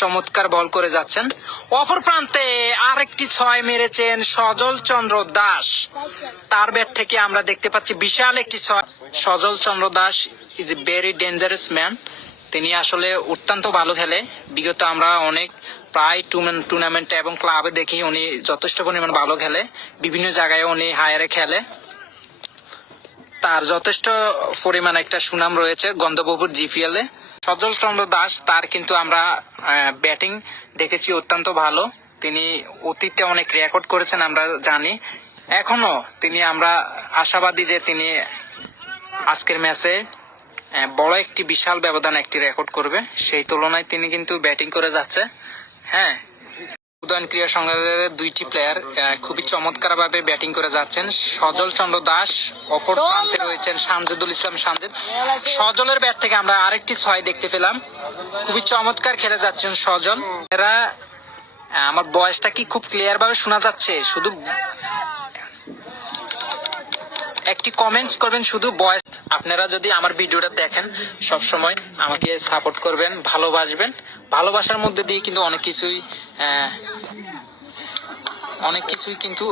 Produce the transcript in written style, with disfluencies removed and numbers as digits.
চমৎকার বল করে যাচ্ছেন। অপর প্রান্তে আরেকটি 6 মেরেছেন সজল চন্দ্র দাস। তার ব্যাট থেকে আমরা দেখতে পাচ্ছি বিশাল একটি 6। Sajal Chandra Das is a very dangerous man. তিনি আসলে অত্যন্ত ভালো খেলে। বিগত আমরা অনেক প্রায় টুর্নামেন্টে এবং ক্লাবে দেখি উনি যথেষ্ট পরিমাণ ভালো খেলে। বিভিন্ন জায়গায় উনি হায়ারে খেলে। তার যথেষ্ট পরিমাণ একটা সুনাম রয়েছে গন্ধবপুর জিপিএল এ। সজল চন্দ্র দাস তার কিন্তু আমরা ব্যাটিং দেখেছি অত্যন্ত ভালো। তিনি অতীতে অনেক রেকর্ড করেছেন আমরা জানি। এখনো আমরা আশাবাদী যে তিনি আজকের ম্যাচে বড় একটি বিশাল ব্যবধান একটি রেকর্ড করবে। সেই তুলনায় তিনি কিন্তু ব্যাটিং করে যাচ্ছে। হ্যাঁ, উদয়ন ক্রীড়া সংঘের 2টি প্লেয়ার খুবই চমৎকার ভাবে ব্যাটিং করে যাচ্ছেন। সজল চন্দ্র দাস, অপর প্রান্তে রয়েছেন সামজেদুল ইসলাম সামজেদ। সজলের ব্যাট থেকে আমরা আরেকটি 6 দেখতে পেলাম। খুবই চমৎকার খেলে যাচ্ছেন সজল। এরা আমার বয়সটা কি খুব ক্লিয়ার ভাবে শোনা যাচ্ছে? শুধু একটি কমেন্টস করবেন শুধু বয়স। আপনারা যদি আমার ভিডিওটা দেখেন সব সময় আমাকে সাপোর্ট করবেন, ভালোবাসবেন। ভালোবাসার মধ্যে দিয়ে কিন্তু অনেক কিছুই কিন্তু